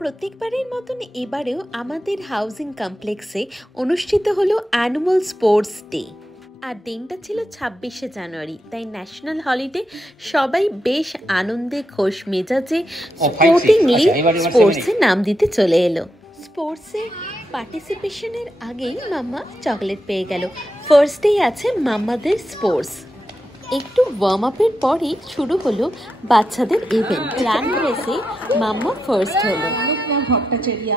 প্রত্যেকবারের মতন এবারেও আমাদের হাউজিং কমপ্লেক্সে অনুষ্ঠিত হলো অ্যানুয়াল স্পোর্টস ডে। আর দিনটা ছিল 26শে জানুয়ারি, তাই ন্যাশনাল হলিডে। সবাই বেশ আনন্দে খোশ মেজাজে স্পোর্টিং লিগ স্পোর্টসে নাম দিতে চলে এলো। স্পোর্টসে পার্টিসিপেশনের আগেই মাম্মা চকলেট পেয়ে গেল। ফার্স্ট ডে আছে মাম্মাদের স্পোর্টস। একটু ওয়ার্ম আপের পরেই শুরু হলো বাচ্চাদের ইভেন্ট। রান রেসে মাম্মা ফার্স্ট হলো। ভট্টাচার্য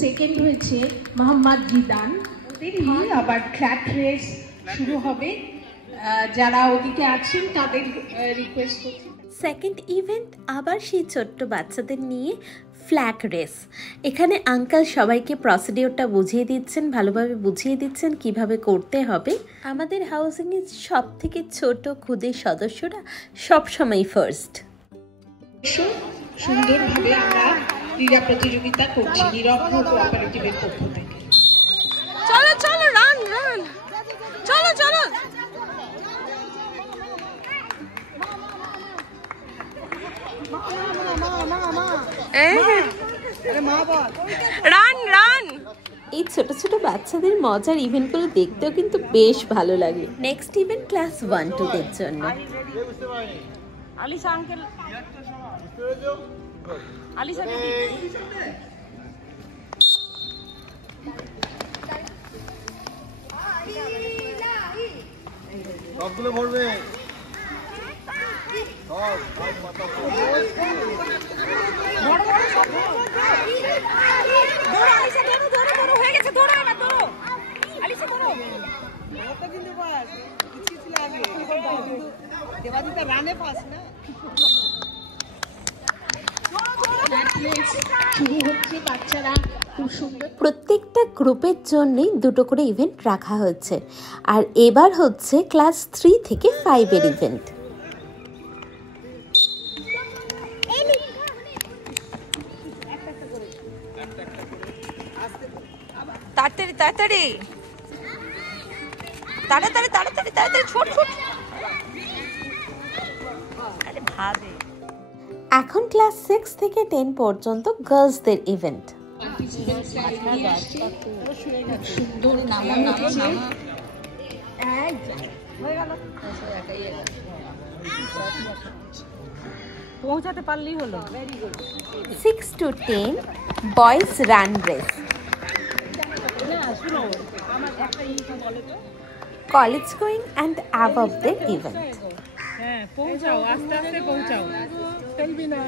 সেকেন্ড হয়েছে মোহাম্মদ জিদান। আবার ফ্ল্যাট রেস শুরু হবে, যারা ওদিকে আছেন তাদের রিকোয়েস্ট করছি। সেকেন্ড ইভেন্ট আবার সেই ছোট্ট বাচ্চাদের নিয়ে ফ্ল্যাগ রেস। এখানে আঙ্কাল সবাইকে প্রসিডিওরটা বুঝিয়ে দিচ্ছেন, ভালোভাবে বুঝিয়ে দিচ্ছেন কিভাবে করতে হবে। আমাদের হাউজিংয়ের সব থেকে ছোট ক্ষুদে সদস্যরা সবসময় ফার্স্ট। সুন্দরভাবে আমরা ক্রীড়া প্রতিযোগিতা করছি নিরগ্ন কোঅপারেটিভের পক্ষ থেকে। চলো চলো রান রান, চলো চলো। Run run. এই ছোট ছোট বাচ্চাদের মজার ইভেন্টগুলো দেখতেও কিন্তু বেশ ভালো লাগে। নেক্সট ইভেন্ট ক্লাস 1-2 জন্য। আলিশা আঙ্কেল, আলিশা দিদি। সবগুলো ভরবে। প্রত্যেকটা গ্রুপের জন্যই 2টো করে ইভেন্ট রাখা হচ্ছে। আর এবার হচ্ছে ক্লাস 3 থেকে 5 এর ইভেন্ট। তাড়াতাড়ি তাড়াতাড়ি তাড়াতাড়ি তাড়াতাড়ি তাড়াতাড়ি, ছোট ছোট। আরে ভাবে। এখন ক্লাস 6 থেকে 10 পর্যন্ত গার্লসদের ইভেন্ট। পৌঁছাতে পারলেই হলো। 6 to 10 boys run race. College going and above the event. হ্যাঁ পৌঁছাও, আস্তে আস্তে পৌঁছাও। খেলবি না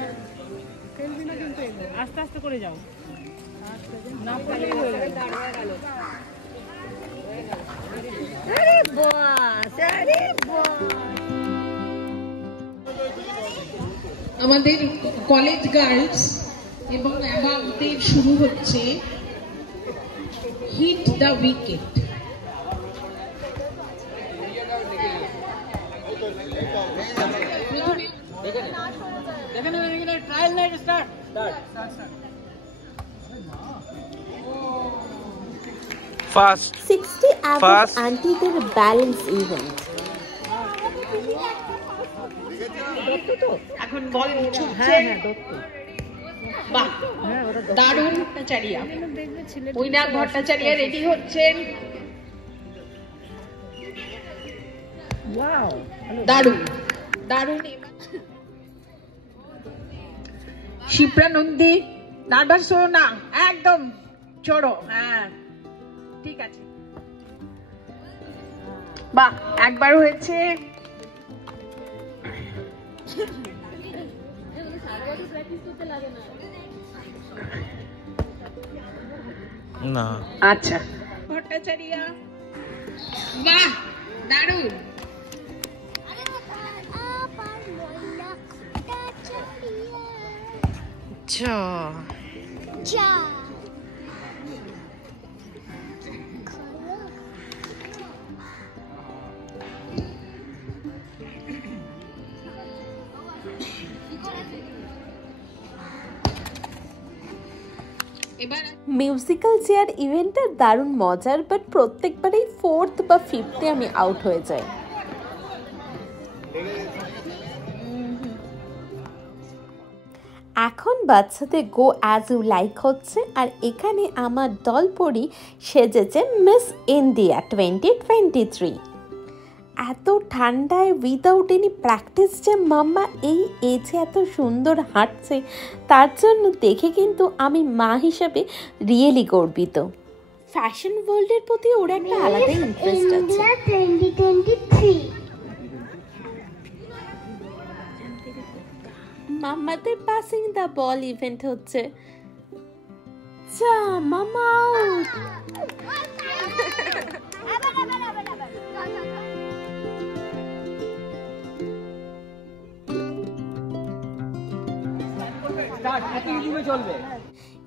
কিন্তু আস্তে আস্তে করে যাও। না পারলে দাঁড়িয়ে গেল। আরে বাস, আরে বাস। আমাদের কলেজ গার্লস এবং অ্যাবাভদের শুরু হচ্ছে হিট দ্য উইকেট। ফার্স্ট 60 অ্যাভাব আন্টিদের ব্যালেন্স ইভেন্ট। এখন বল ছুটছে। বাহ, দারুণ ভট্টাচার্য। মৈনাক ভট্টাচার্য রেডি হচ্ছেন। দারুণ দারুণ। শিপ্রা নন্দী, নার্ভাস হো না, একদম চড়ো। হ্যাঁ ঠিক আছে। বাহ, একবার হয়েছে। না আচ্ছা ভট্টাচার্য, বাহ দারুণ। মিউজিক্যাল চেয়ার ইভেন্টটা দারুণ মজার, বাট প্রত্যেকবারেই 4th বা 5th-এ আমি আউট হয়ে যাই। এখন বাচ্চাদের গো অ্যাজ ইউ লাইক হচ্ছে, আর এখানে আমার দলপরি সেজেছে মিস ইন্ডিয়া 2023। এত ঠান্ডায় উইদাউট এনি প্র্যাকটিস যে মাম্মা এই এজে এত সুন্দর হাঁটছে, তার জন্য দেখে কিন্তু আমি মা হিসাবে রিয়েলি গর্বিত। ফ্যাশন ওয়ার্ল্ডের প্রতি ওর একটা আলাদা ইন্টারেস্ট আছে। মাম্মাদের পাসিং দ্য বল ইভেন্ট হচ্ছে। যা মামা আউট।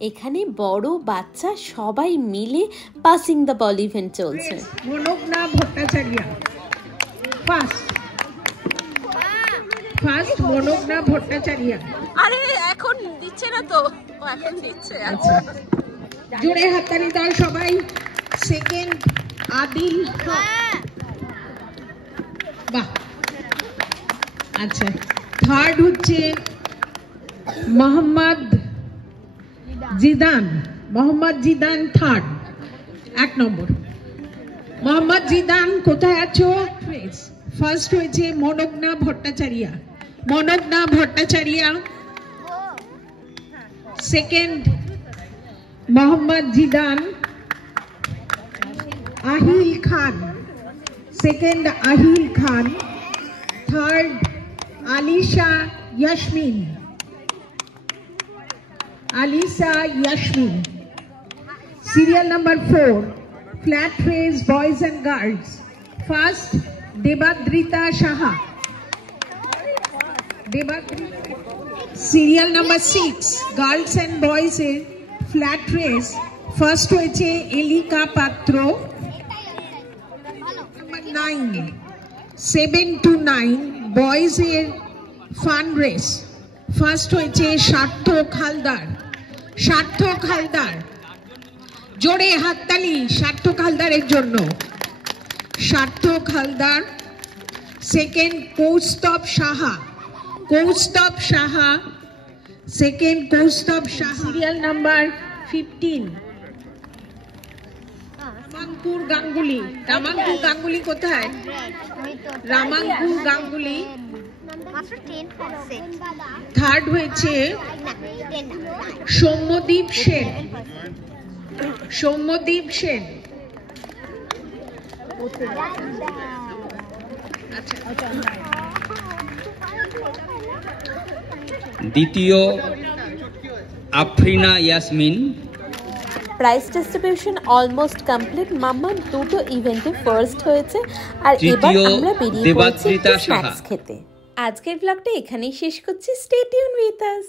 এখানে বড় বাচ্চা সবাই মিলে পাসিং দ্য বল ইভেন্ট চলছে। মনোজ্ঞা ভট্টাচার্য ফার্স্ট মনোজ্ঞা ভট্টাচার্য। আরে এখন দিচ্ছে না তো, এখন দিচ্ছে। আচ্ছা জোরে হাততালি দাও সবাই। সেকেন্ড আদিল। বাহ, আচ্ছা। থার্ড হচ্ছে মোহাম্মদ জিদান থার্ড, 1 নম্বর। মোহাম্মদ জিদান কোথায় আছো? ফার্স্ট হয়েছে Manojna Bhattacharya. Second Mohammad Zidan. Ahil Khan. Third Alisha Yasmin. Serial number 4, flat race boys and girls. First, Debadrita Shaha. Serial number 6, girls and boys in flat race. First হয়েছে এলিকা পাত্র। Number 9, 7 to 9 boys in fun race. First হয়েছে সার্থক হালদার। জোরে হাততালি সার্থক হালদারের জন্য। Second Kaustav Saha. Serial number 15, Ramankur Ganguly কোথায়? Ramankur Ganguly. Third হয়েছে সৌম্যদীপ সেন। দ্বিতীয় Afrina Yasmin. Prize distribution almost complete. মাম্মা দুটো ইভেন্টে ফার্স্ট হয়েছে, আর এবার আমরা বেরিয়ে পড়েছি স্ন্যাক্স খেতে। আজকের ব্লগটা এখানেই শেষ করছি। Stay tune with us.